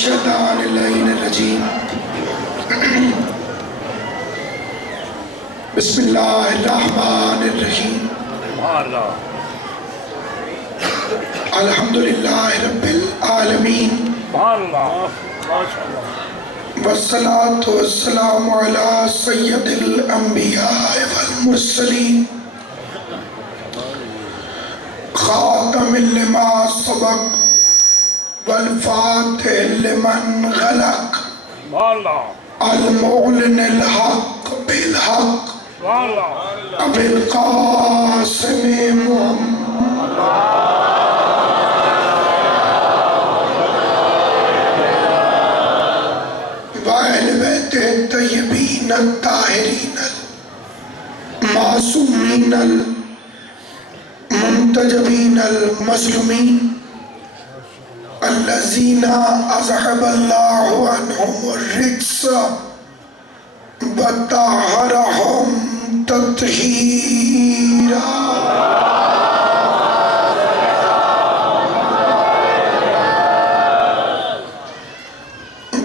الشیطان اللعین الرجیم بسم اللہ الرحمن الرحیم الحمدللہ رب العالمین والصلاة والسلام علی سید الانبیاء والمرسلین خاتم لما سبق والفاتح لمن غلق المعلن الحق بالحق ابو القاسم محمد وآل بیت الطیبین الطاہرین المعصومین المنتجبین المظلومین الذین اذهب اللہ عنہم الرجس وطہرہم تطہیرا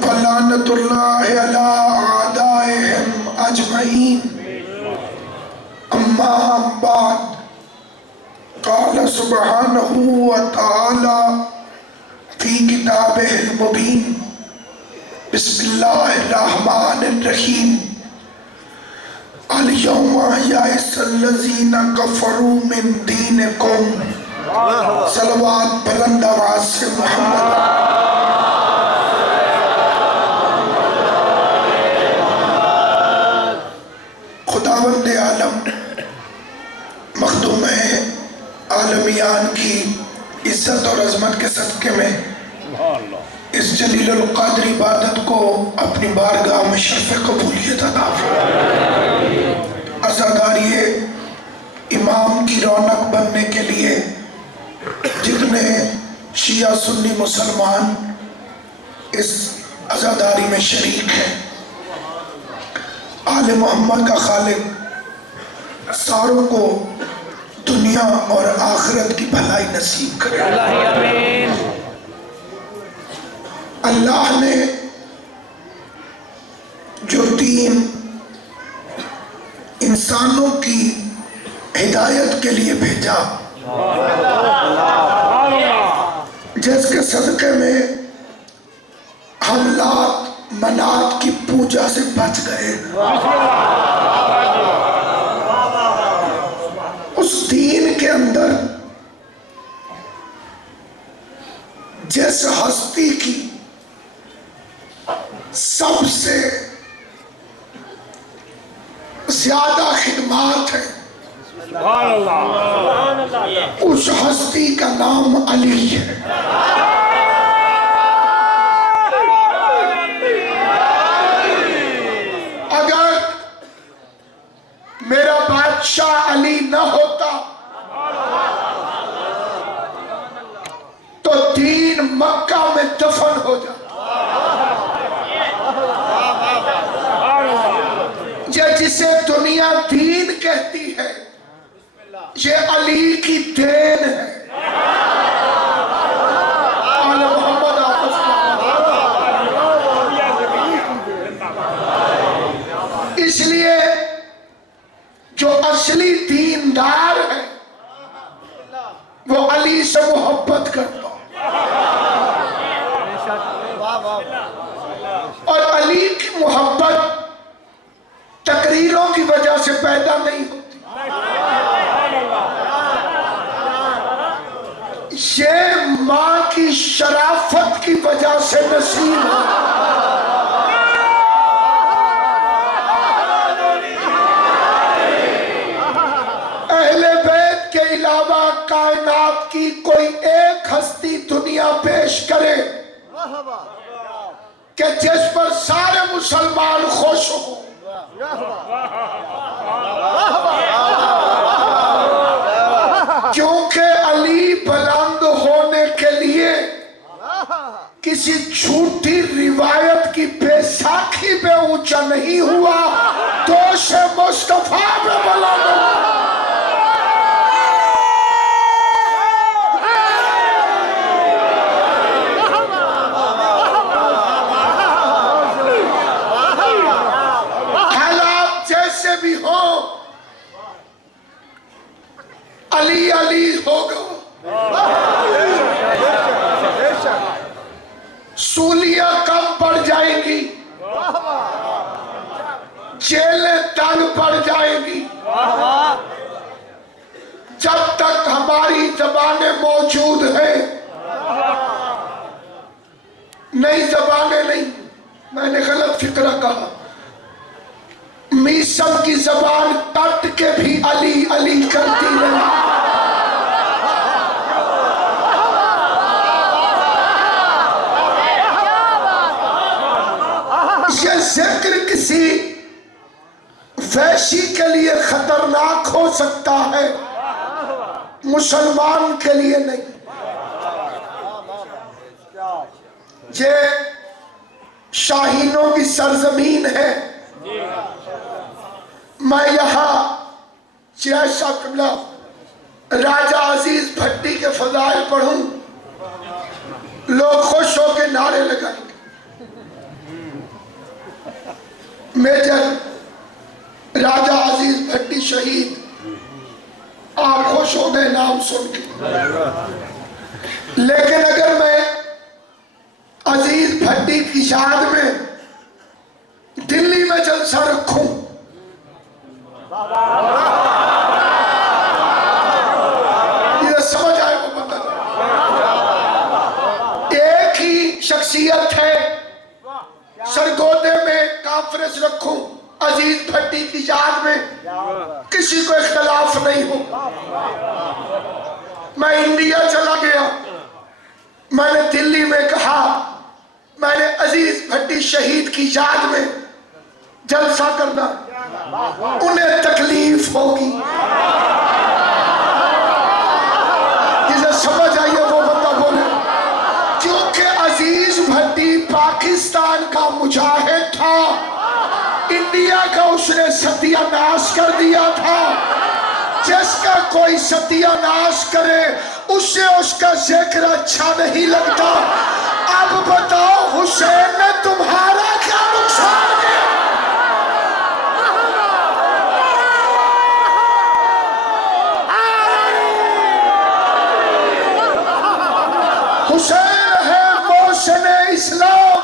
ولعنۃ اللہ علی اعدائہم اجمعین اما بعد قال سبحانہ وتعالی فی کتابہ المبین بسم اللہ الرحمن الرحیم الیوم یئس الذین کفروا من دینکم صلوات بلند آواز سے محمد خداوند عالم مخدوم عالمیان کی عزت اور عظمت کے صدقے میں اس جلیل القدر عبادت کو اپنی بارگاہ میں شرف قبولیت عطا فرمائے۔ عزاداری امام کی رونق بننے کے لیے جتنے شیعہ سنی مسلمان اس عزاداری میں شریک ہیں، آل محمد کا خالق ساروں کو دنیا اور آخرت کی بھلائی نصیب کرے۔ اللہ نے جو دین انسانوں کی ہدایت کے لیے بھیجا، جس کے صدقے میں ہم لات منات کی پوجا سے بچ گئے، اس دین کے اندر جس ہستی کی سب سے زیادہ خدمات ہیں، اس ہستی کا نام علی ہے۔ اگر میرا بادشاہ علی نہ ہوتا تو دین مکہ میں دفن ہو جاتا۔ یہ جسے دنیا دین کہتی ہے، یہ علی کی دین ہے۔ اس لیے جو اصلی دیندار ہے وہ علی سے محبت کرتا، اور علی کی محبت تقریروں کی وجہ سے پیدا نہیں ہوتی، یہ ماں کی شرافت کی وجہ سے نصیب ہے۔ اہل بیت کے علاوہ کائنات کی کوئی ایک ہستی دنیا پیش کرے کہ جس پر سارے مسلمان خوش ہوں، کیونکہ علی بلند ہونے کے لیے کسی جھوٹی روایت کی بیساکھی پہ اونچا نہیں ہوا، دوش مصطفیٰ میں بلند ہوا۔ سولیاں کم پڑ جائیں گی، جیلیں تنگ پڑ جائیں گی، جب تک ہماری زبانیں موجود ہیں۔ نئی زبانیں نہیں، میں نے غلط فکرہ کہا، میسم کی زبان کٹ کے بھی علی علی کرتی رہی۔ یہ ذکر کسی وحشی کے لیے خطرناک ہو سکتا ہے، مسلمان کے لیے نہیں۔ یہ شاہینوں کی سرزمین ہے، میں یہاں جیسا قبلہ راجہ عزیز بھٹی کے فضائل پڑھوں، لوگ خوش ہو کے نعرے لگائیں گے۔ میجر راجہ عزیز بھٹی شہید، آپ خوش ہو گئے نام سن کے، لیکن اگر میں عزیز بھٹی کی یاد میں دلی میں جلسہ رکھوں، یہ سمجھ آئے وہ بندہ، ایک ہی شخصیت ہے، سرگودے میں کانفرنس رکھوں عزیز بھٹی کی یاد میں، کسی کو اختلاف نہیں ہو۔ میں انڈیا چلا گیا، میں نے دلی میں کہا میں نے عزیز بھٹی شہید کی یاد میں جلسہ کرنا، انہیں تکلیف ہوگی۔ جسے سمجھ آئیے وہ بندہ بولے، کیونکہ عزیز بھٹی پاکستان کا مجاہد تھا، انڈیا کا اس نے ستیہ ناش کر دیا تھا۔ جس کا کوئی ستیہ ناش کرے اسے اس کا ذکر اچھا نہیں لگتا۔ اب بتاؤ حسین نے تمہارا کیا نقصان کیا؟ حسین ہے محسن اسلام،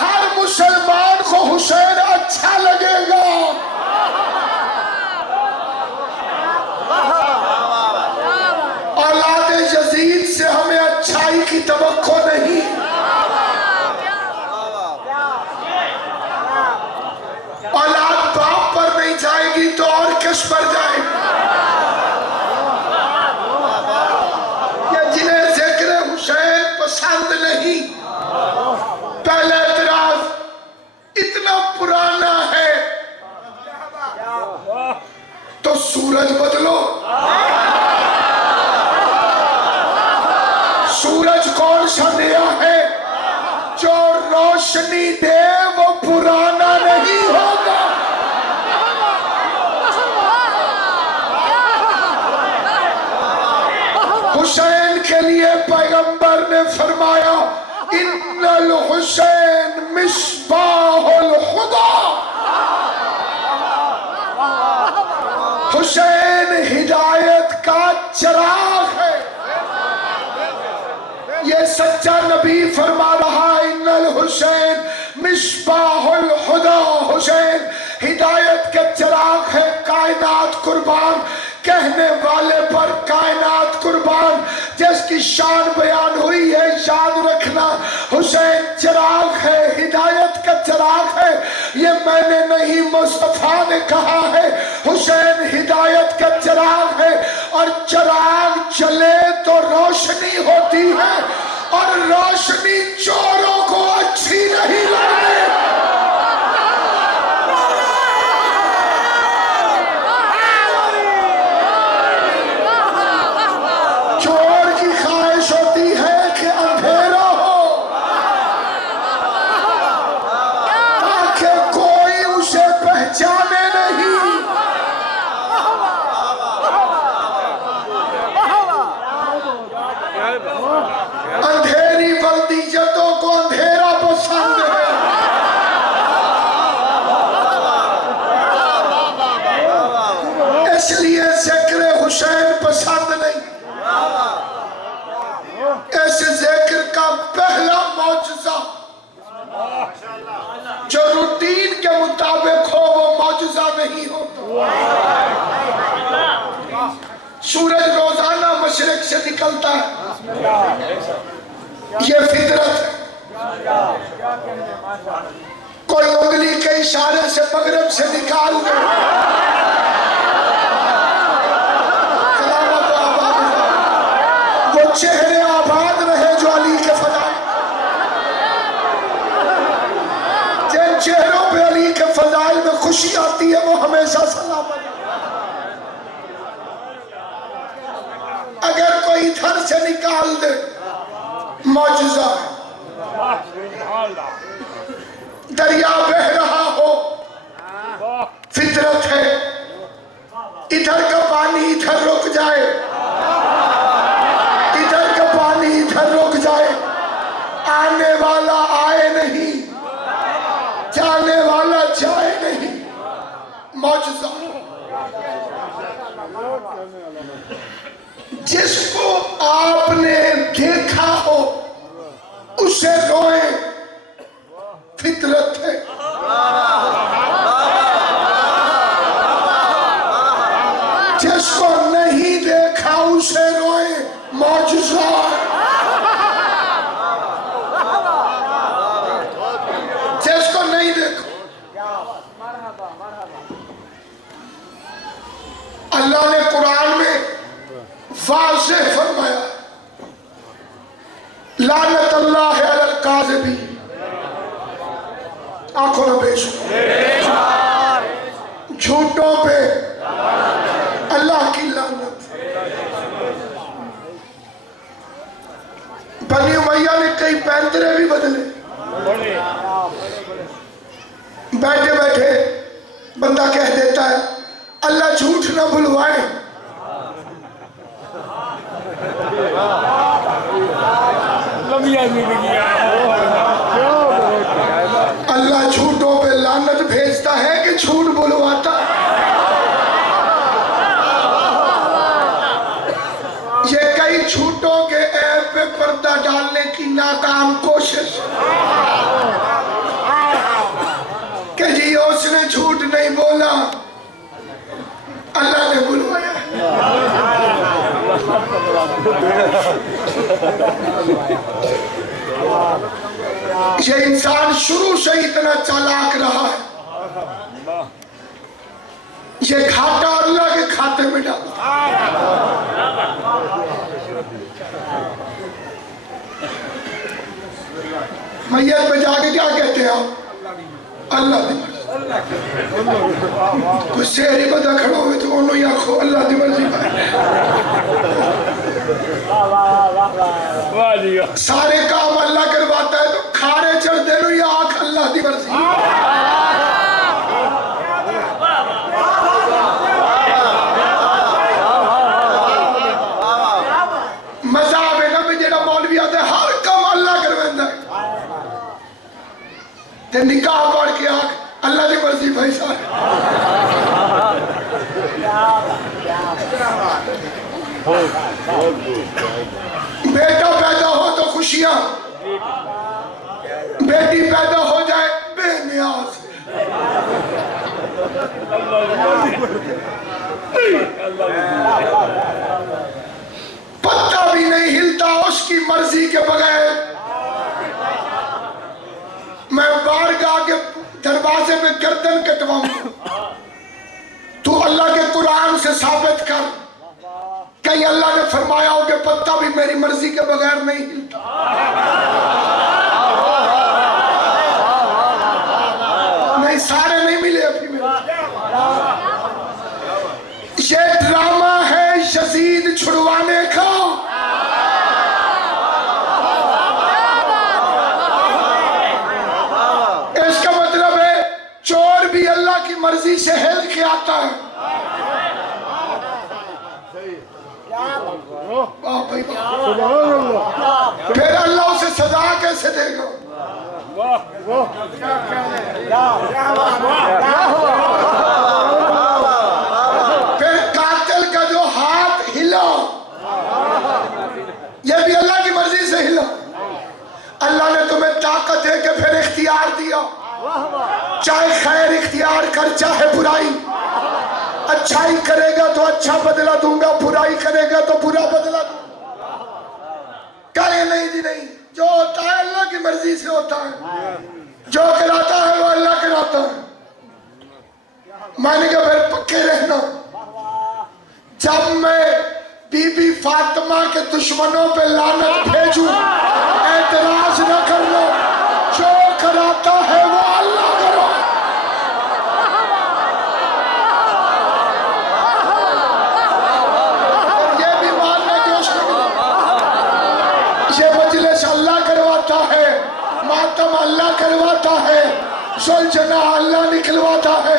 ہر مسلمان کو حسین اچھا لگے گا۔ اولاد یزید سے ہمیں اچھائی کی توقع نہیں، اولاد باپ پر نہیں جائے گی تو اور کس پر جائے گی؟ یہ جنہیں ذکر حسین پسند نہیں، پہلا اعتراض اتنا پرانا ہے تو سورج بدلو۔ سورج کون سا دیا ہے؟ جو روشنی دے وہ پرانا نہیں ہوگا۔ حسین کے لیے پیغمبر نے فرمایا ان الحسین مصباح الہدی، حسین ہدایت کا چراغ ہے۔ یہ سچا نبی فرما رہا ان الحسین مصباح الہدی، حسین ہدایت کے چراغ ہے۔ کائنات قربان، کہنے والے پر کائنات قربان۔ جس کی شان بیان ہوئی ہے یاد رکھنا، حسین چراغ ہے، ہدایت کا چراغ ہے۔ یہ میں نے نہیں مصطفیٰ نے کہا ہے، حسین ہدایت کا چراغ ہے۔ اور چراغ جلے تو روشنی ہوتی ہے، اور روشنی چوروں کو اچھی نہیں لگتی۔ چور کی خواہش ہوتی ہے کہ اندھیرا ہو تاکہ کوئی اسے پہچانے نہیں۔ اندھیری بلدی سورج روزانہ مشرق سے نکلتا ہے، یہ فطرت ہے۔ کوئی انگلی کے اشارے سے مغرب سے نکال دے، سلامت و آباد رہے، وہ چہرے آباد رہے جو علی کے فضائل، جن چہروں پہ علی کے فضائل میں خوشی آتی ہے وہ ہمیشہ سلامت رہے۔ اگر کوئی ادھر سے نکال دے معجزہ ہے۔ دریا بہہ رہا ہو فطرت ہے، ادھر کا پانی ادھر رک جائے، ادھر کا پانی ادھر رک جائے، آنے والا آئے نہیں، جانے والا جائے نہیں، معجزہ۔ جس کو آپ نے دیکھا ہو اسے روئیں، فطرت ہے۔ جس کو نہیں دیکھا اسے روئیں، معجزہ۔ جس کو نہیں دیکھا، اللہ نے قرآن میں واضح فرمایا، لعنت اللہ علی الکاذبین، آنکھوں نہ پیش جھوٹوں پہ اللہ کی لعنت۔ بنی امیہ نے کئی پینترے بھی بدلے، بیٹھے بیٹھے بندہ کہہ دیتا ہے اللہ جھوٹ نہ بلوائے، اللہ جھوٹوں پہ لعنت بھیجتا ہے کہ جھوٹ بلواتا ہے۔ یہ کئی جھوٹوں کے عیب پہ پردہ ڈالنے کی ناکام کوشش کہ جی اس نے جھوٹ نہیں بولا، اللہ نے بلوایا۔ یہ انسان شروع سے اتنا چالاک رہا ہے، یہ گھاٹا اللہ کے کھاتے میں ڈالتا۔ میت پہ جا کے کیا کہتے ہیں آپ؟ اللہ دی مرضی۔ کوئی شہری بندہ کھڑا ہوئے تو انہوں ہی آنکھو اللہ دی مرضی پائے۔ سارے کام اللہ کرواتا ہے تو کھارے چڑھ دینو یا آنکھ اللہ دی مرضی۔ مذہب ہے نا بھی جیڑا مولوی آتا ہے ہر کام اللہ کرویندا ہے، تے نکاح پڑھ کے آنکھ اللہ دی مرضی بھائی سارے۔ بیٹا پیدا ہو تو خوشیاں، بیٹی پیدا ہو جائے بے نیاز۔ پتہ بھی نہیں ہلتا اس کی مرضی کے بغیر۔ میں بارگاہ کے دروازے میں گردن کٹواؤں، تو اللہ کے قرآن سے ثابت کر کہیں اللہ نے فرمایا ہو کہ پتہ بھی میری مرضی کے بغیر نہیں ہلتا۔ نہیں، سارے نہیں ملے ابھی میں۔ یہ ڈرامہ ہے یزید چھڑوانے کا۔ اس کا مطلب ہے چور بھی اللہ کی مرضی سے ہل کے آتا ہے۔ پھر اللہ اسے سزا کیسے دے گا؟ پھر قاتل کا جو ہاتھ ہلا یہ بھی اللہ کی مرضی سے ہلا۔ اللہ نے تمہیں طاقت دے کے پھر اختیار دیا، چاہے خیر اختیار کر چاہے برائی، اچھائی کرے گا تو اچھا بدلہ دوں گا، برائی کرے گا تو برا بدلہ دوں گا۔ کہے نہیں جی نہیں، جو ہوتا ہے اللہ کی مرضی سے ہوتا ہے، جو کراتا ہے وہ اللہ کراتا ہے۔ میں نے کہا پھر پکے رہنا، جب میں بی بی فاطمہ کے دشمنوں پہ لعنت بھیجوں اعتراض نہ کرنا، جو کراتا ہے وہ اللہ کرو۔ اور یہ بھی ماننا کہ اس نے یہ مجلس اللہ کرواتا ہے، ماتم اللہ کرواتا ہے، سلجھنا اللہ نکلواتا ہے۔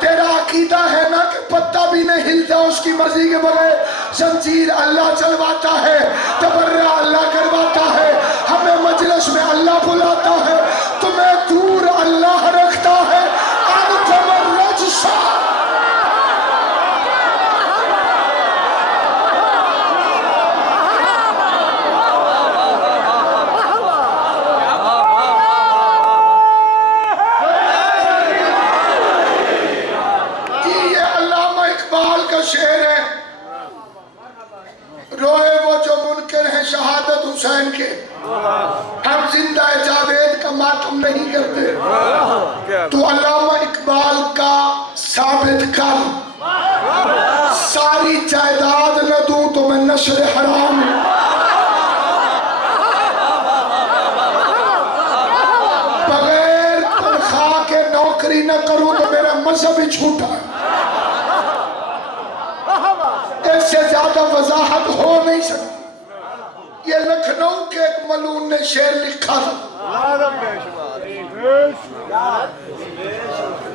تیرا عقیدہ ہے نا کہ پتہ بھی نہیں ہلتا اس کی مرضی کے بغیر، زنجیر اللہ چلواتا ہے، تبرع اللہ کرواتا ہے، ہمیں مجلس میں اللہ بلاتا ہے، تمہیں دور اللہ رکھتا ہے۔ انکم الرجس، شعر ہے، روئے وہ جو منکر ہیں شہادت حسین کے، ہم زندہ جاوید کا ماتم نہیں کرتے۔ تو علامہ اقبال کا ثابت کر، ساری جائیداد نہ دوں تو میں نشر حرام ہوں۔ بغیر تنخواہ کے نوکری نہ کروں تو میرا مذہب ہی چھوٹا ہے۔ اس سے زیادہ وضاحت ہو نہیں سکتی۔ یہ لکھنؤ کے ایک ملعون نے شعر لکھا تھا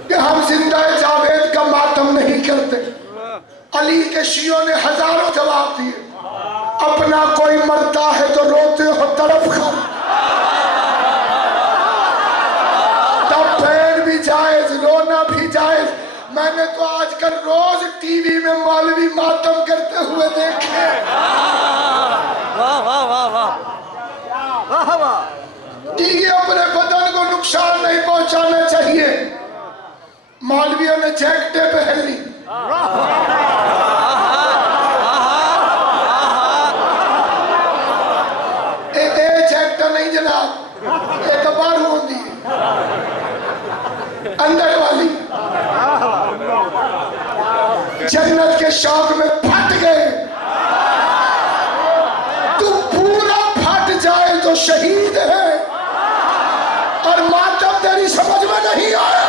کہ ہم زندہ جاوید کا ماتم نہیں کرتے۔ علی کے شیعوں نے ہزاروں جواب دیے، اپنا کوئی مرتا ہے تو روتے ہو طرف کر، تب پھر بھی جائز رونا بھی جائز۔ میں نے تو آج کل روز ٹی وی میں مولوی ماتم کرتے ہوئے دیکھے۔ ٹھیک ہے، اپنے بدن کو نقصان نہیں پہنچانا چاہیے۔ مولویوں نے جیکٹیں پہن لی، جیکٹ نہیں جناب، یہ تو باہر ہوتی ہے اندر والی۔ جنت کے شوق میں پھٹ گئے، تو پورا پھٹ جائے تو شہید ہے، اور ماتم تیری سمجھ میں نہیں آیا۔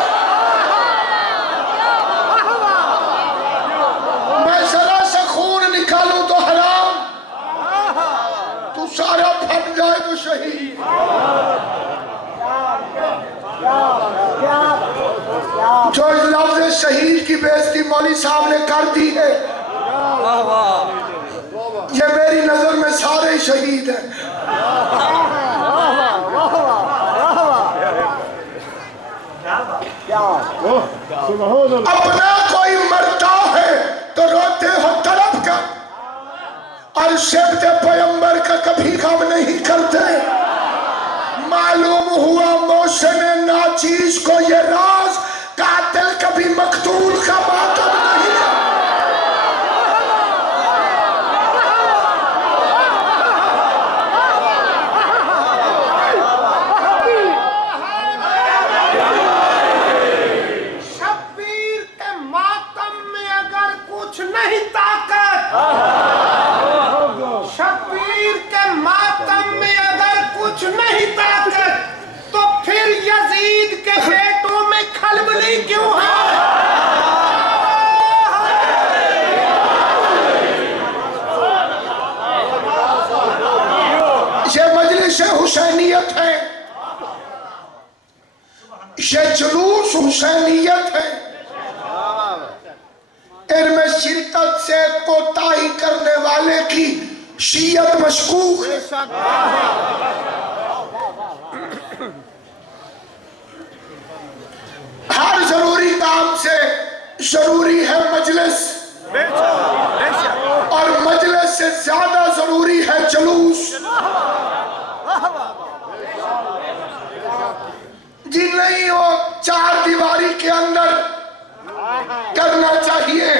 میں ذرا سے خون نکالوں تو حرام، تو سارا پھٹ جائے تو شہید۔ جو اس لفظ شہید کی بے عزتی مولوی صاحب نے کر دی ہے، یہ میری نظر میں سارے شہید ہیں۔ اپنا کوئی مرتا ہے تو روتے ہو طرف کا، اور شبد پیغمبر کا کبھی غم نہیں کرتے۔ معلوم ہوا محسن ناچیز کو یہ راز، قاتل کبھی مقتول کا ماتم نہیں ہے۔ شبیر کے ماتم میں اگر کچھ نہیں طاقت، شبیر کے ماتم میں اگر کچھ نہیں طاقت، تو پھر یزید کے بیٹوں میں کھلبلی کیوں ہے؟ یہ مجلس حسینیت ہے، یہ جلوس حسینیت ہے۔ ان میں شرکت سے کوتاہی کرنے والے کی شیعت مشکوک ہے۔ ہر ضروری کام سے ضروری ہے مجلس، اور مجلس سے زیادہ ضروری ہے جلوس۔ جی نہیں، وہ چار دیواری کے اندر کرنا چاہیے،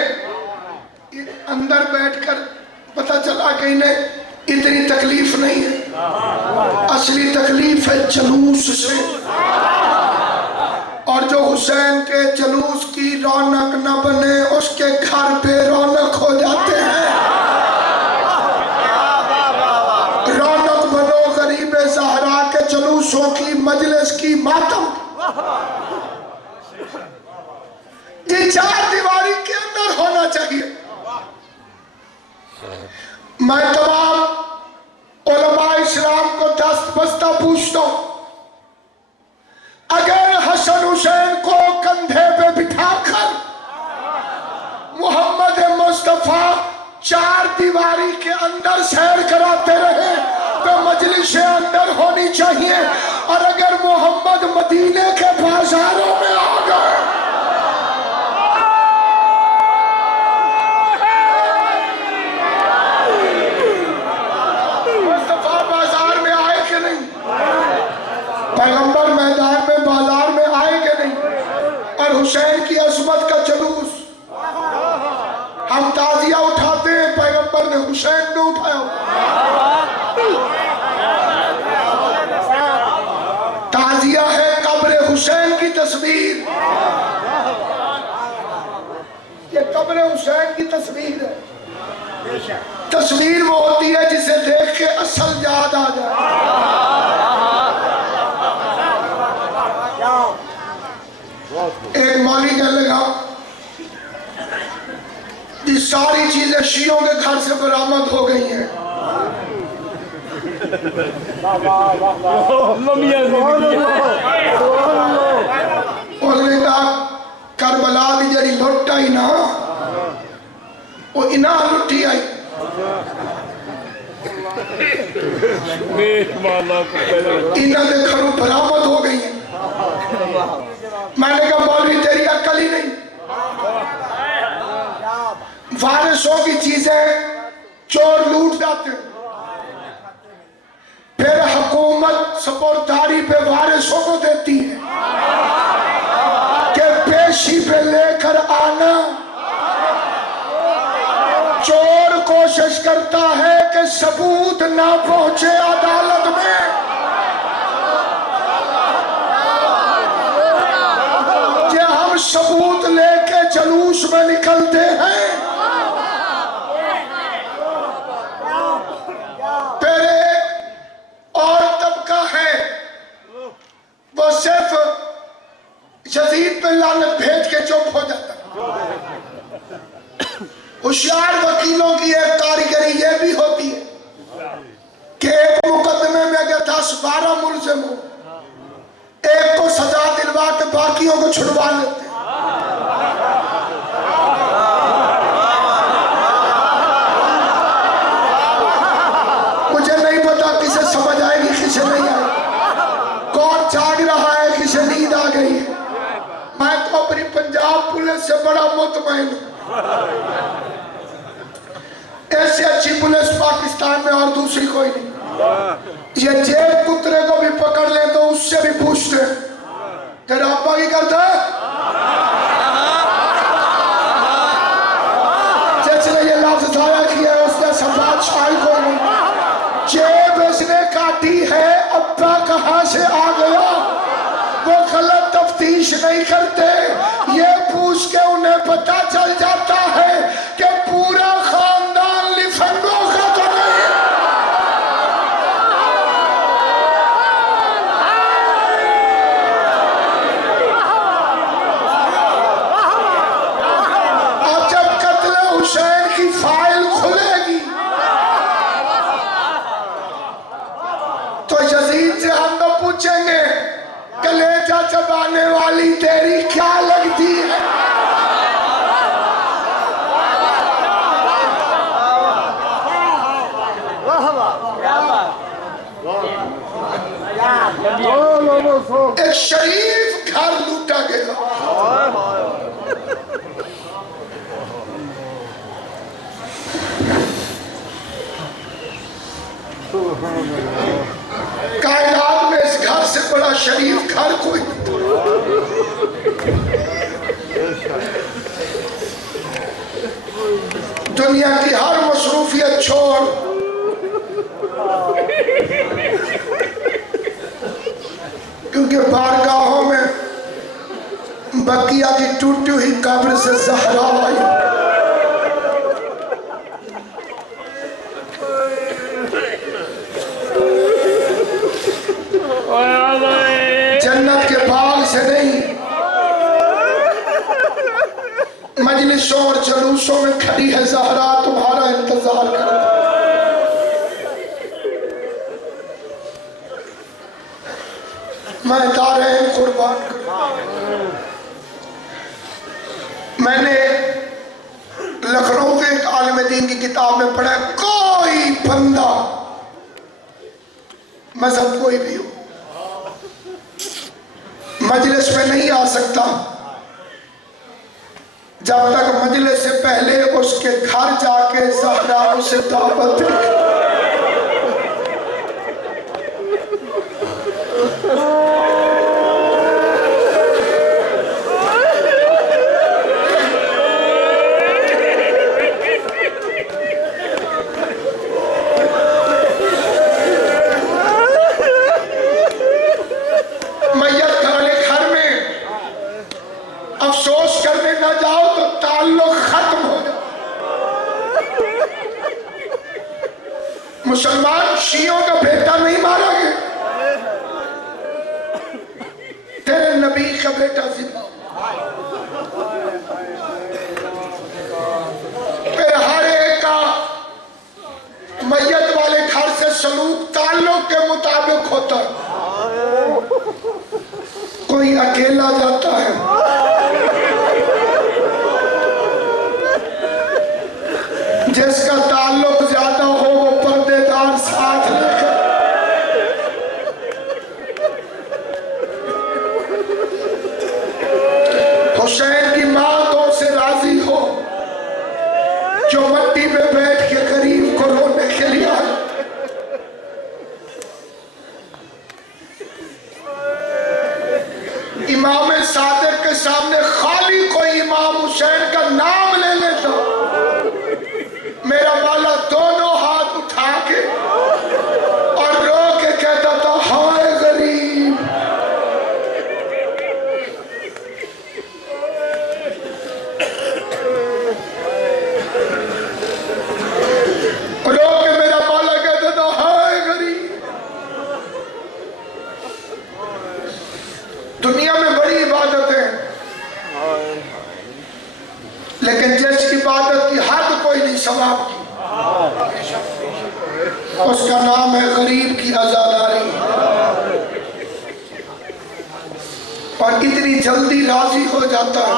اندر بیٹھ کر پتہ چلا کہ انہیں اتنی تکلیف نہیں ہے، اصلی تکلیف ہے جلوس سے، اور جو حسین کے جلوس کی رونق نہ بنے اس کے گھر بے رونق ہو جاتے ہیں۔ رونق بنو غریب زہرا کے جلوسوں کی، مجلس کی، ماتم یہ چار دیواری کے اندر ہونا چاہیے۔ میں تمام علماء اسلام کو دست بستہ پوچھتا ہوں، اگر حسن حسین کو کندھے پہ بٹھا کر محمد مصطفیٰ چار دیواری کے اندر سیر کراتے رہے تو مجلس اندر ہونی چاہیے، اور اگر محمد مدینے کے بازاروں میں آ گئے مصطفیٰ بازار میں آئے کہ نہیں، پیغمبر میدان میں بازار میں آئے کہ نہیں، اور حسین کی عظمت کا جلوس ہم تعزیہ اٹھاتے ہیں، پیغمبر نے حسین نے اٹھایا، تعزیہ ہے قبر حسین کی تصویر، یہ قبر حسین کی تصویر ہے۔ تصویر وہ ہوتی ہے جسے دیکھ کے اصل یاد آ جائے۔ ایک مولوی کہنے لگا یہ ساری چیزیں شیعوں کے گھر سے برآمد ہو گئی ہیں۔ انہوں نے کہا کربلا دی جڑی لٹ آئی نا وہ انہاں لٹی آئی، انہاں دے گھروں برآمد ہو گئی ہیں۔ میں نے کہا مولوی تیری عقل ہی نہیں، وارثوں کی چیزیں چور لوٹ جاتے ہیں، پھر حکومت سپرداری پہ وارثوں کو دیتی ہے کہ پیشی پہ لے کر آنا۔ چور کوشش کرتا ہے کہ ثبوت نہ پہنچے عدالت میں، کہ ہم ثبوت لے کے جلوس میں نکلتے ہیں۔ پھر ایک اور طبقہ ہے وہ صرف یزید پہ لعنت بھیج کے چپ ہو جاتا ہے۔ ہوشیار وکیلوں کی ایک کاریگری یہ بھی ہوتی ہے کہ ایک مقدمے میں اگر 10-12 ملزم ہو، ایک کو سزا دلوا کے باقیوں کو چھڑوا لیتے ہیں۔ مجھے نہیں پتا کسے سمجھ آئے گی کسے نہیں آئے گی، کون جاگ رہا ہے کسے نیند آ گئی ہے۔ میں تو اپنی پنجاب پولیس سے بڑا مطمئن ہوں، ایسے اچھی پولیس پاکستان میں اور دوسری کوئی نہیں۔ یہ جیب کترے کو بھی پکڑ لیں تو اس سے بھی پوچھتے ہیں تیرا ابا کی کرتا ہے، جس نے یہ لفظ ضائع کیا ہے اس نے سمجھ شاہی کوئی نہیں۔ جیب اس نے کاٹی ہے، ابا کہاں سے آ گیا، وہ غلط تفتیش نہیں کرتے، یہ پوچھ کے انہیں پتا چل جاتا ہے کہ پورا خاندان لفنگوں کا تو نہیں۔ اور جب قتل حسین کی فائل کھلے گی تو یزید سے ہم تو پوچھیں گے کلیجہ چبانے والی تیری کیا لگتی ہے؟ ایک شریف گھر لوٹا گیا، کائنات میں اس گھر سے بڑا شریف گھر کوئی دنیا چھوڑ. کیونکہ بارگاہوں میں بقیہ کی ٹوٹی ہوئی قبر سے زہرا آئی. جنت کے باغ سے نہیں، مجلسوں اور جلوسوں میں کھڑی ہے زہرا تمہارا انتظار کرتا. میں دارین قربان کروں. میں نے لکھنؤ کے ایک عالم دین کی کتاب میں پڑھا کوئی بندہ مذہب کوئی بھی ہو مجلس میں نہیں آ سکتا جب تک مجلس سے پہلے اس کے گھر جا کے زہرا اسے دعوت دے. میت والے گھر میں افسوس کرنے نہ جاؤ تو تعلق ختم ہو جائے. مسلمان شیعوں کا بیٹا نہیں مارا گیا، تیرے نبی کا بیٹا زندہ ہو. پھر ہر ایک کا میت والے گھر سے سلوک تعلق کے مطابق ہوتا ہے. کوئی اکیلا جاتا ہے، جس کا تعلق زیادہ ہو وہ پردے دار ساتھ لے کر. حسین کی ماں تو ان سے راضی ہو جو مٹی میں بیٹھ کے غریب کو رونے کے لیے آئے. امام صادق کے سامنے خالی کوئی امام حسین کا نام لے لیتا، میرا والا دونوں ہاتھ اٹھا کے اور رو کے کہتا تھا ہائے غریب. رو کے میرا والا کہتا تھا ہائے غریب. دنیا میں بڑی عبادت ہے لیکن جس عبادت کی حد کوئی نہیں ثواب کی، اس کا نام ہے غریب کی عزاداری. اور اتنی جلدی راضی ہو جاتا ہے.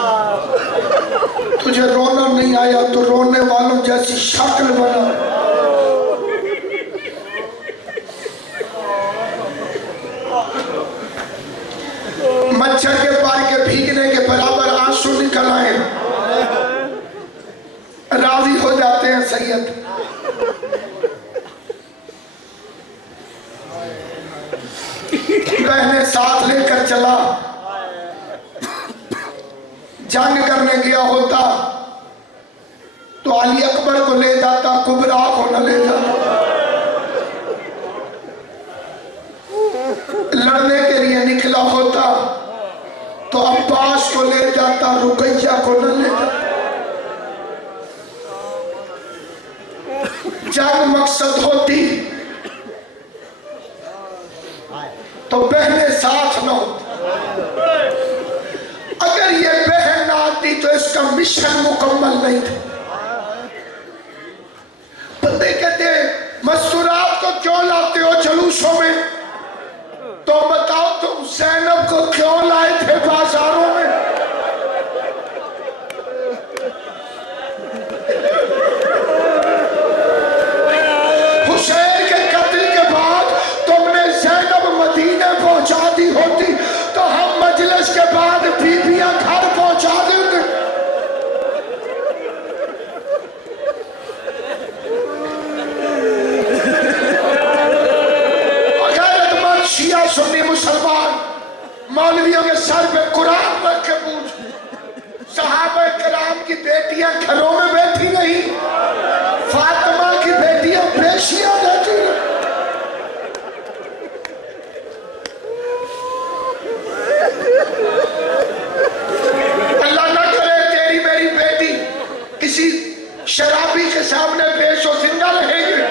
تجھے رونا نہیں آیا تو رونے والوں جیسی شکل بنا. مچھر کے پار کے بھیگنے کے برابر آنسو نکل آئے، راضی ہو جاتے ہیں سید. بہنیں ساتھ لے کر چلا، جنگ کرنے گیا ہوتا تو علی اکبر کو لے جاتا، کبرا کو نہ لے جاتا. لڑنے کے لیے نکلا ہوتا تو عباس کو لے جاتا، رقیہ کو نہ لے جاتا. جنگ مقصد ہوتی تو بہنیں ساتھ نہ ہوتی. اگر یہ بہن نہ آتی تو اس کا مشن مکمل نہیں تھا. بندے کہتے ہیں مستورات کو کیوں لاتے ہو جلوسوں میں؟ تو بتاؤ تم زینب کو کیوں لائے تھے بازاروں میں؟ حسین کے قتل کے بعد تم نے زینب مدینے پہنچا دی ہوتی تو ہم مجلس کے بعد بیویاں گھر پہنچا دیتے. شیعہ سنی مسلمان مولویوں کے سر پہ قرآن رکھ کے پوچھ، صحابہ کرام کی بیٹیاں گھروں میں بیٹھی نہیں، فاطمہ کی بیٹی پیشیاں دیتی رہے. اللہ نہ کرے تیری میری بیٹی کسی شرابی کے سامنے پیش ہو زندہ رہے گی.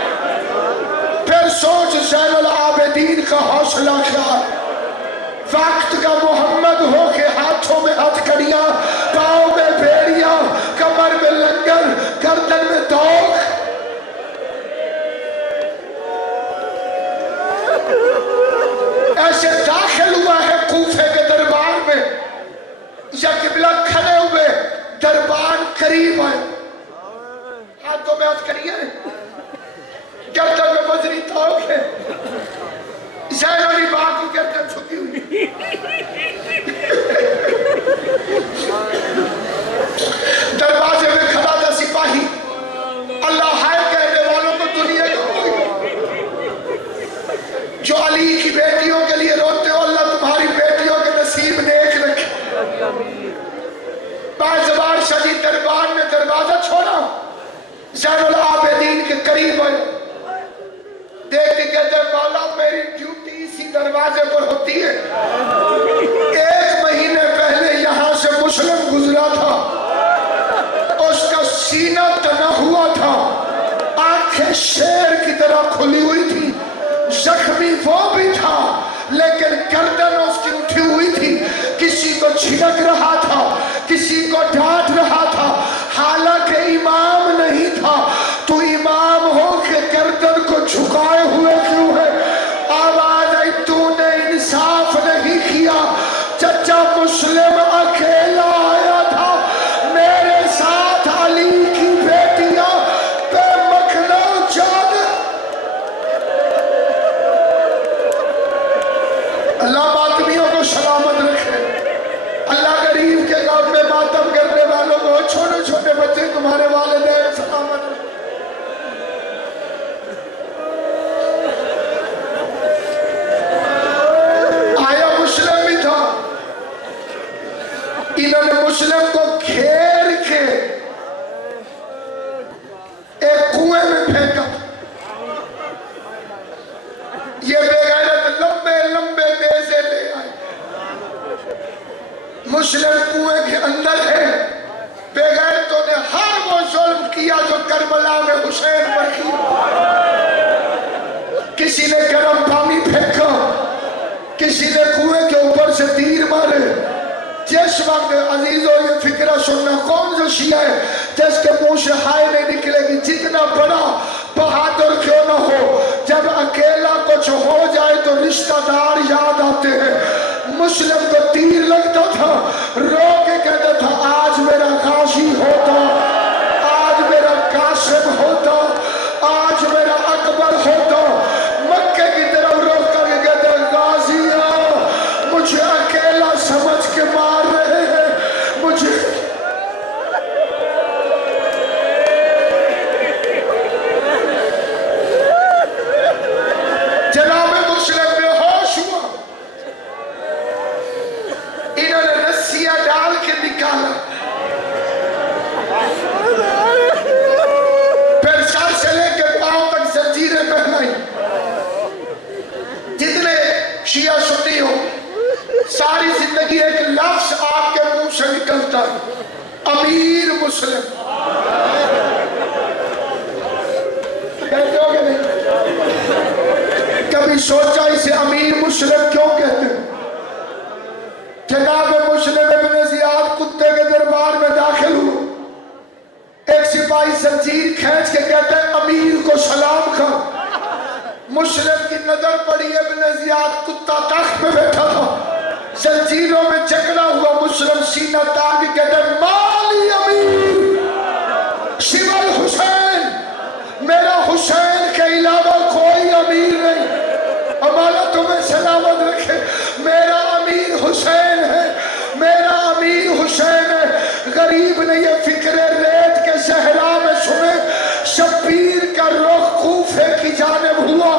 پھر سوچ زین العابدین کا حوصلہ کیا. وقت کا محمد ہو کے ہاتھوں میں ہتھکڑیاں، پاؤں میں بھیڑیاں، کمر میں لنگر، گردن میں دوغ. ایسے داخل ہوا ہے کوفے کے دربار میں. یا قبلہ کھڑے ہوئے دربان قریب آئے، ہاتھوں میں ہتھکڑیاں ہیں، گردن میں وزری توق ہے. زین علی باغ کی گردن چھکی ہوئی. دروازے میں کھڑا تھا سپاہی. اللہ ہائے کہنے والوں کو دنیا کا جو علی کی بیٹیوں کے لیے روتے ہو، اللہ تمہاری بیٹیوں کے نصیب نیک رکھے. بازبار شدید دربار میں دروازہ چھوڑا، زین العابدین کے قریب آئے. دیکھ کے کہتے ہیں مولا میری ڈیوٹی اسی دروازے پر ہوتی ہے. 1 مہینے پہلے یہاں سے مسلم گزرا تھا، اس کا سینہ تنا ہوا تھا، آنکھیں شیر کی طرح کھلی ہوئی تھی، زخمی وہ بھی تھا لیکن گردن اس کی اٹھی ہوئی تھی. کسی کو چھڑک رہا تھا، کسی کو ڈانٹ رہا تھا، حالانکہ امام نہیں تھا. تو امام ہو کے گردن کو جھکائے ہوئے کیوں ہے؟ آواز آئی تو نے انصاف نہیں کیا. چچا مسلم اکیلا آیا تھا، میرے ساتھ علی کی بیٹیاں بے مکھنا چادر. اللہ ماتمیوں کو سلامت رکھے. اللہ غریب کے غم میں ماتم کرنے والوں کو، چھوٹے چھوٹے بچے تمہارے والدین سلامت رکھے. آیا مسلم بھی تھا، انہوں نے مسلم کو گھیر کے ایک کنویں میں پھینکا. یہ بے غیرت لمبے لمبے نیزے لے آئے. مسلم کنویں کے اندر ہے. بے غیرتوں نے ہر وہ ظلم کیا جو کربلا میں حسین پر کیا. کسی نے گرم پانی پھینکا، کسی نے کنویں کے اوپر سے تیر مارے. جس وقت عزیزوں یہ فکرہ سننا، کون جو شیعہ ہے جس کے منہ سے ہائے نہیں نکلے گی، جتنا بڑا بہادر کیوں نہ ہو، جب اکیلا کچھ ہو جائے تو رشتہ دار یاد آتے ہیں. مسلم کو تیر لگتا تھا، رو کے کہتا تھا آج میرا غازی ہوتا، آج میرا قاسم ہوتا، آج میرا اکبر ہوتا. مکے کی طرف رو کر کے کہتے ہیں غازیاں مجھے اکیلا سمجھ کے مار رہے ہیں، مجھے جناب مسلم بے ہوش ہوا. انہوں نے رسیاں ڈال کے نکالا، پھر سر سے لے کے پاؤں تک زنجیریں پہنائی. جتنے شیعہ سنی ہو، ساری زندگی ایک لفظ آپ کے منہ سے نکلتا ہے، امیر مسلم. کہتے ہو کہ نہیں؟ کبھی سوچا اسے امیر مسلم کیوں کہتے ہیں؟ جناب مسلم ابن زیاد کتے کے دربار میں داخل ہوئے. ایک سپاہی زنجیر کھینچ کے کہتے ہیں امیر کو سلام کر. مسلم کی نظر پڑی، ابن زیاد کتا تخت پہ بیٹھا تھا، زنجیروں میں جکڑا ہوا. مسلم سینہ تان کے کہتے ہیں مالی امیر سوى الحسین، میرا حسین کے علاوہ کوئی امیر نہیں. ہمارا تمہیں سلامت رکھے. میرا امیر حسین ہے، میرا امیر حسین ہے. غریب نے یہ فکر ریت کے صحرا میں سنے. شبیر کا رخ کوفے کی جانب ہوا،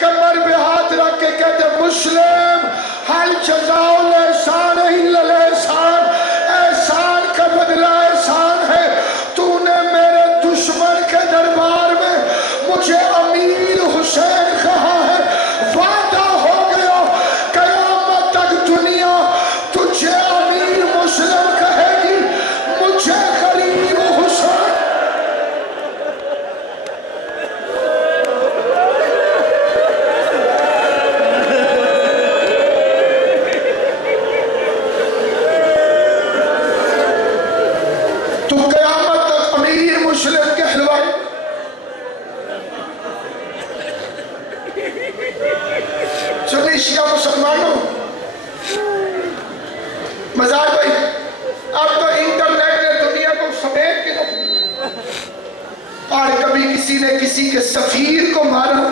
کمر پہ ہاتھ رکھ کے کہتے مسلم حل جزاء الاحسان الا الاحسان، احسان کا بدلہ احسان ہے. تو نے میرے دشمن کے دربار میں مجھے امیر مزاج بھائی اب تو انٹرنیٹ نے دنیا کو سمیٹ کے رکھ دیا، اور کبھی کسی نے کسی کے سفیر کو مارا،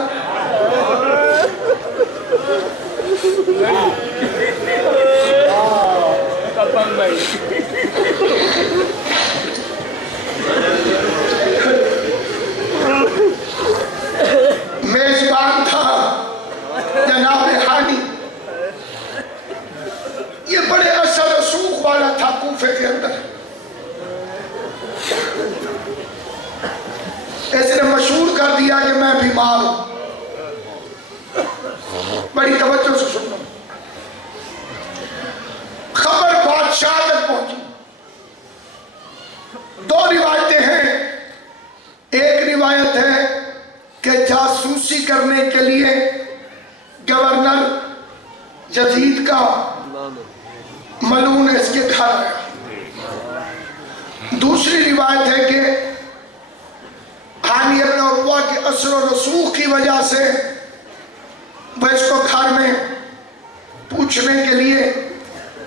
میزبان تھا جناب ہانی، یہ بڑے اثر رسوخ والا تھا کوفے کے اندر، اس نے مشہور کر دیا کہ میں بیمار ہوں۔ بڑی توجہ سے سنو، خبر بادشاہ تک پہنچی۔ دو روایتیں ہیں، ایک روایت ہے کہ جاسوسی کرنے کے لیے گورنر یزید کا ملعون اس کے گھر آیا، دوسری روایت ہے کہ ہانی ابن عروہ کے اثر و رسوخ کی وجہ سے وہ اس کو گھر میں پوچھنے کے لیے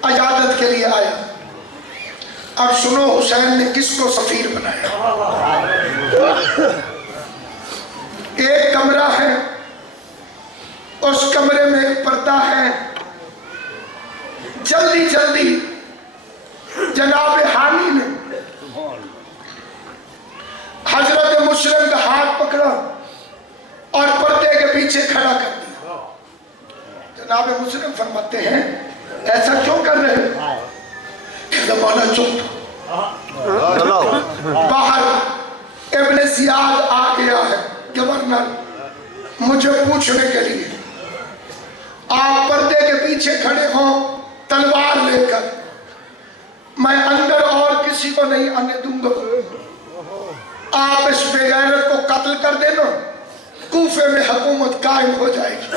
اجازت کے لیے آیا۔ اب سنو حسین نے کس کو سفیر بنایا۔ ایک کمرہ ہے، اس کمرے میں ایک پردہ ہے، جلدی جلدی جناب ہانی نے حضرت مسلم کا ہاتھ پکڑا اور پردے کے پیچھے کھڑا کر دیا۔ جناب مسلم فرماتے ہیں ایسا کیوں کر رہے ہیں؟ کہ زمانہ چپ، باہر ابن زیاد آ گیا ہے گورنر مجھے پوچھنے کے لیے، آپ پردے کے پیچھے کھڑے ہوں تلوار لے کر، میں اندر اور کسی کو نہیں آنے دوں گا، آپ اس بے غیرت کو قتل کر دینا، کوفے میں حکومت قائم ہو جائے گی۔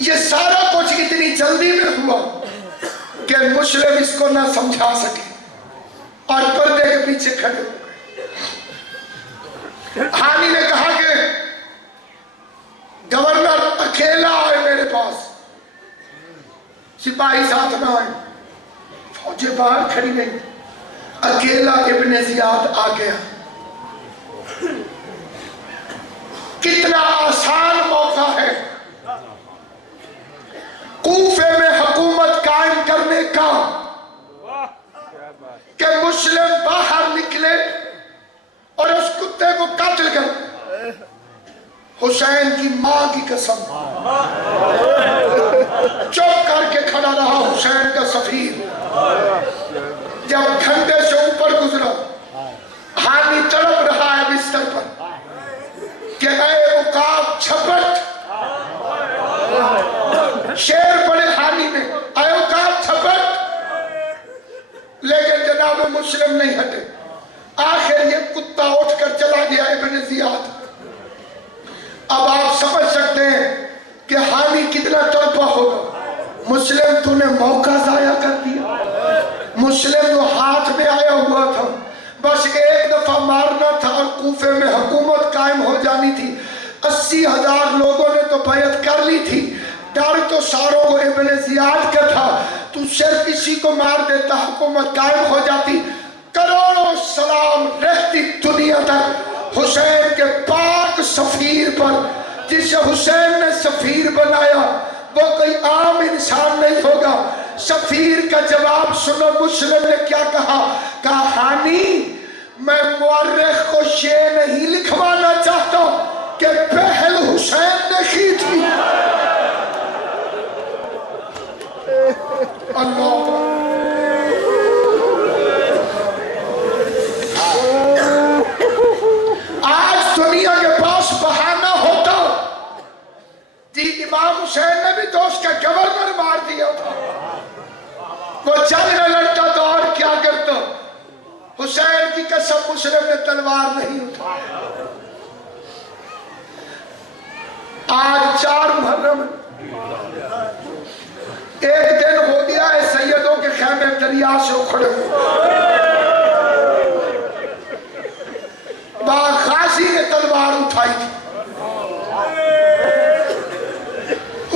یہ سارا کچھ اتنی جلدی میں ہوا کہ مسلم اس کو نہ سمجھا سکے اور پردے کے پیچھے کھڑے ہو گئے۔ ہانی نے کہا کہ گورنر اکیلا آئے میرے پاس، سپاہی ساتھ نہ آئے، فوجیں باہر کھڑی گئی، اکیلا ابن زیاد آ گیا۔ کتنا آسان موقع ہے کوفے میں حکومت قائم کرنے کا کہ مسلم باہر نکلے اور اس کتے کو قتل کر۔ حسین کی ماں کی قسم چپ کر کے کھڑا رہا حسین کا سفیر۔ جب گھنٹے سے اوپر گزرا، ہانی تڑپ رہا ہے بستر پر کہ اے عقاب چھپٹ، شیر پڑے ہانی نے، اے عقاب چھپٹ، لیکن جناب مسلم نہیں ہٹے۔ آخر یہ کتا اٹھ کر چلا گیا ابن زیاد۔ اب آپ سمجھ سکتے ہیں کہ ہانی کتنا تڑپا ہوگا۔ مسلم تو نے موقع ضائع کر دیا، مسلم جو ہاتھ میں آیا ہوا تھا، بس ایک دفعہ مارنا تھا اور کوفے میں حکومت قائم ہو جانی تھی۔ 80,000 لوگوں نے تو بیعت کر لی تھی، ڈر تو ساروں کو ابن زیاد کا تھا، تو صرف اسی کو مار دیتا حکومت قائم ہو جاتی۔ کروڑوں سلام رہتی دنیا تک حسین کے پاک سفیر پر، جسے حسین نے سفیر بنایا وہ کوئی عام انسان نہیں ہوگا۔ سفیر کا جواب سنو، مسلم نے کیا کہا؟ کہا ہانی میں مورخ کو یہ نہیں لکھوانا چاہتا کہ پہل حسین نے کی تھی۔ اللہ آج دنیا کے پاس بہانہ ہوتا جی امام حسین نے بھی تو اس کا گورنر مار دیا تھا، وہ جنگ نہ لڑتا تو اور کیا کرتا؟ حسین کی قسم مسلم نے تلوار نہیں اٹھایا۔ آج 4 محرم ایک دن ہو گیا ہے سیدوں کے خیمے دریا سے اکھڑے ہوئے، غازی نے تلوار اٹھائی تھی۔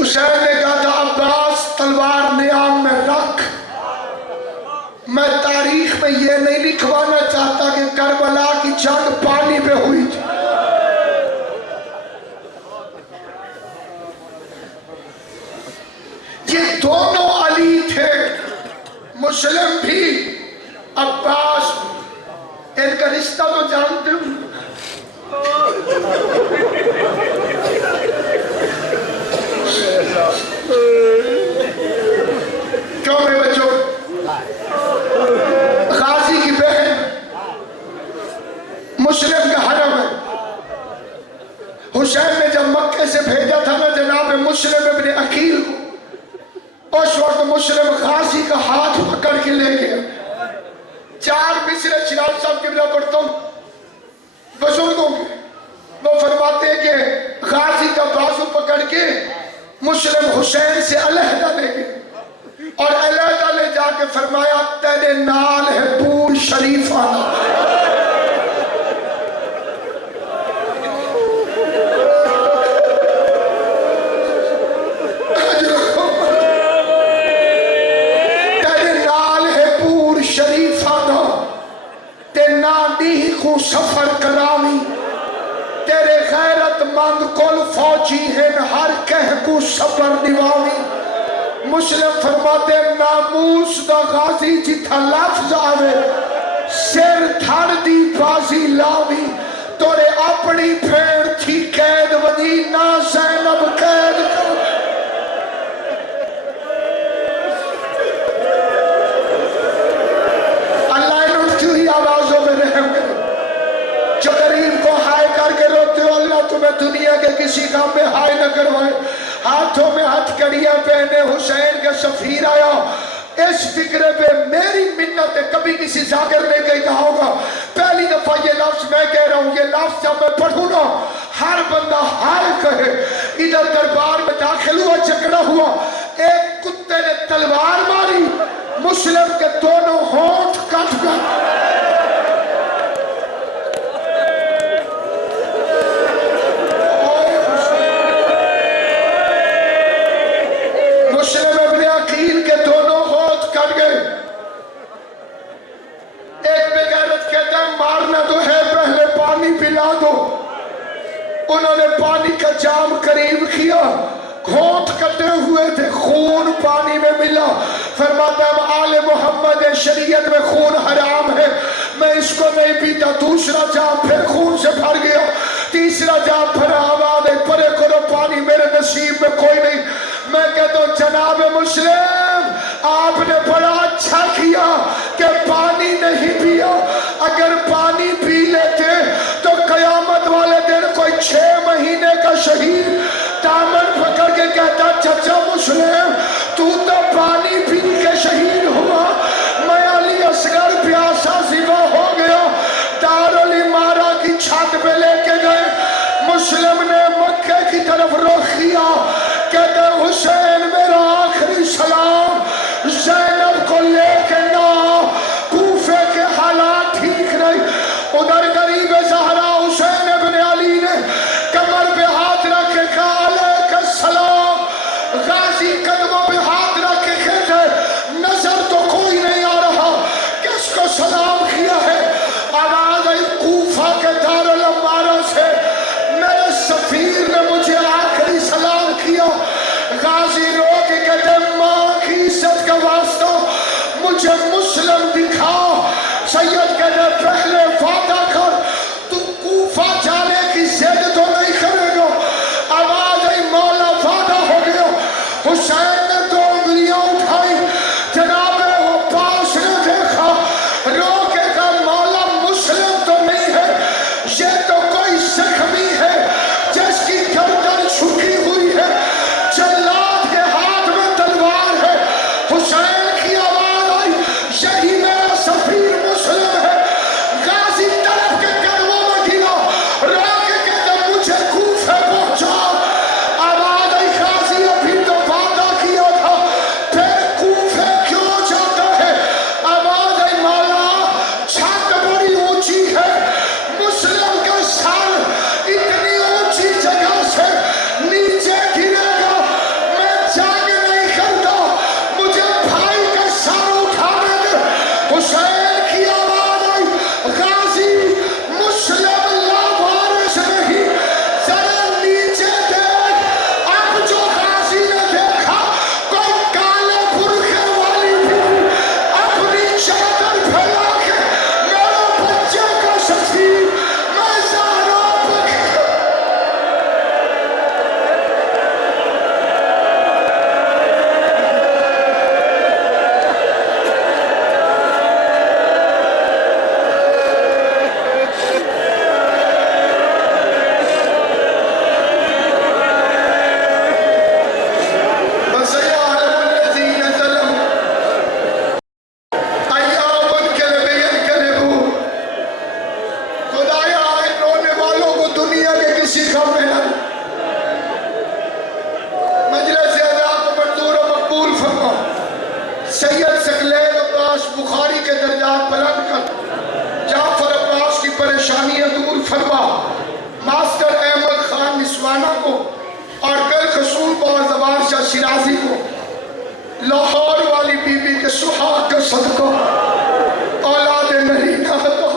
حسین نے کہا تھا عباس تلوار نیام میں رکھ، میں تاریخ میں یہ نہیں لکھوانا چاہتا کہ کربلا کی جنگ پانی پہ ہوئی تھی. یہ دونوں علی تھے، مسلم بھی، عباس بھی. ان کا رشتہ تو جانتے ہو. کیوں میرے بچوں؟ غازی کی بہن مسلم کا حرم ہے. حسین نے جب مکے سے بھیجا تھا نا جناب مسلم ابن عقیل کو، اس وقت مسلم غازی کا ہاتھ پکڑ کے لے گیا. 4 مصرے شراز صاحب کی بلا پڑھتا ہوں بزرگوں کے. وہ فرماتے ہیں کہ غازی کا بازو پکڑ کے مسلم حسین سے علیحدہ لے گئے اور علیحدہ لے جا کے فرمایا تیرے نال ہے پور شریف آنا. سفر کرامی تیرے غیرت مند کل فوجی ہیں ہر کہہ کو سفر دیوامی. مسلم فرماتے ناموس دا غازی جتھا لفظ آوے سر تھڑ دی بازی لاوی. تورے اپنی پھیڑ تھی قید ودی نہ زینب قید کر. اللہ انہوں کیوں ہی آوازوں میں رحم کرے. جو غریب کو ہائے کر کے روتے ہو اللہ تمہیں دنیا کے کسی کام میں ہائے نہ کروائے. ہاتھوں میں ہتھ کڑیاں پہنے حسین کا سفیر آیا. اس فکرے پہ میری منت ہے کبھی کسی ذاکر نے کہیں کہا ہوگا پہلی دفعہ یہ لفظ میں کہہ رہا ہوں. یہ لفظ جب میں پڑھوں نا ہر بندہ ہائے کہے. ادھر دربار میں داخل ہوا جھگڑا ہوا ایک کتے نے تلوار ماری مسلم کے دونوں ہونٹ کٹ گئے. مسلم ابن عقیل کے دونوں ہونٹ کٹ گئے. ایک بغیرت کہتا ہے مارنا تو ہے پہلے پانی پلا دو. انہوں نے پانی کا جام قریب کیا ہونٹ کٹے ہوئے تھے خون پانی میں ملا. فرماتا ہے آل محمد شریعت میں خون حرام ہے میں اس کو نہیں پیتا. دوسرا جام پھر خون سے بھر گیا. تیسرا جام بھرا آواز ہے پرے کرو پانی میرے نصیب میں کوئی نہیں. میں کہتا ہوں جناب مسلم آپ نے بڑا اچھا کیا کہ پانی نہیں پیا. اگر پانی پی لیتے تو قیامت والے دن کوئی 6 مہینے کا شہید دامن پکڑ کے کہتا چچا مسلم تو پانی پی کے شہید ہوا. میں علی اصغر پیاسا سوا ہو گیا. دارالامارہ کی چھت پہ لے کے گئے. مسلم نے مکے کی طرف رخ کیا. کہتے حسین میرا آخری سلام زینب کو لے کے نا. کوفے کے حالات ٹھیک نہیں. ادھر غریب زہرا حسین ابن علی نے کمر پہ ہاتھ رکھ کے کہا علیک السلام. غازی قدموں پہ ہاتھ رکھ کے کہتے نظر تو کوئی نہیں آ رہا کس کو سلام کیا ہے. آواز آئی کوفہ کے دارالامارہ سے میرے سفیر نے مجھے آخری سلام کیا. غازی رو کے کہتے ماں کی عزت کا واسطہ مجھے مسلم دکھا. سید کہتے پہلے وعدہ کر تو کوفہ جانے کی ضد تو نہیں کرے گا. آواز آئی مولا وعدہ ہو گیا. حسین نے 2 انگلیاں اٹھائی جناب عباس نے دیکھا رو کے کہا مولا مسلم تو نہیں ہے یہ تو کوئی زخمی ہے جس کی گردن چھکی ہوئی ہے جلاد کے ہاتھ میں تلوار ہے. حسین کی آواز آئی یہی میرا سفیر مسلم ہے. غازی سید ثقلین عباس بخاری کے درجات بلند کر، جعفر عباس کی پریشانیاں دور فرما، ماسٹر احمد خان نسوانہ کو اور کل خصول بازوار شاہ شیرازی کو لاہور والی بی بی کے سہاگ کا صدقہ اولاد نرینہ عطا۔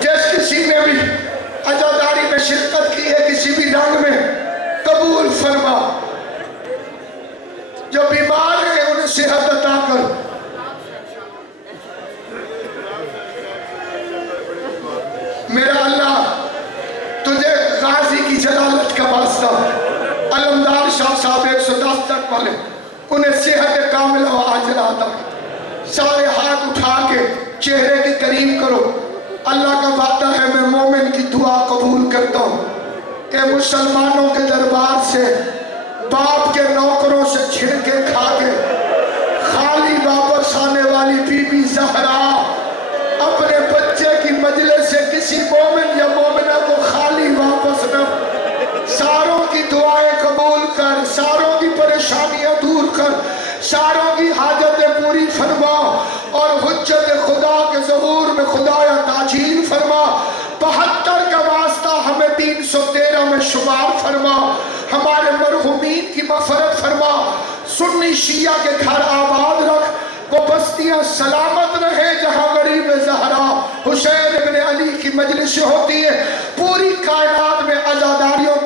جس کسی نے بھی عزاداری میں شرکت کی ہے کسی بھی رنگ میں قبول فرما، جو بیمار ہیں انہیں صحت عطا کر، میرا اللہ تجھے غازی کی جلالت کا واسطہ علمدار شاہ صاحب 110 تک والے انہیں صحت کاملہ و عاجلہ عطا کر۔ سارے ہاتھ اٹھا کے چہرے کی قریب کرو، اللہ کا وعدہ ہے میں مومن کی دعا قبول کرتا ہوں۔ اے مسلمانوں کے دربار سے باپ کے نوکروں سے چھڑکے کھا کے خالی واپس آنے والی بی بی زہرا اپنے بچے کی مجلس سے کسی مومن یا مومنہ کو خالی واپس نہ، ساروں کی دعائیں قبول کر، ساروں کی پریشانیاں دور کر، ساروں کی حاجتیں پوری فرما، اور حجت خدا کے ظہور میں خدایا تاجیل فرما۔ 72 کا واسطہ ہمیں 313 میں شمار فرما، ہمارے مرحومین کی مغفرت فرما، سنی شیعہ کے گھر آباد رکھ، وہ بستیاں سلامت رہے جہاں غریب زہرا حسین ابن علی کی مجلس ہوتی ہے، پوری کائنات میں عزاداریوں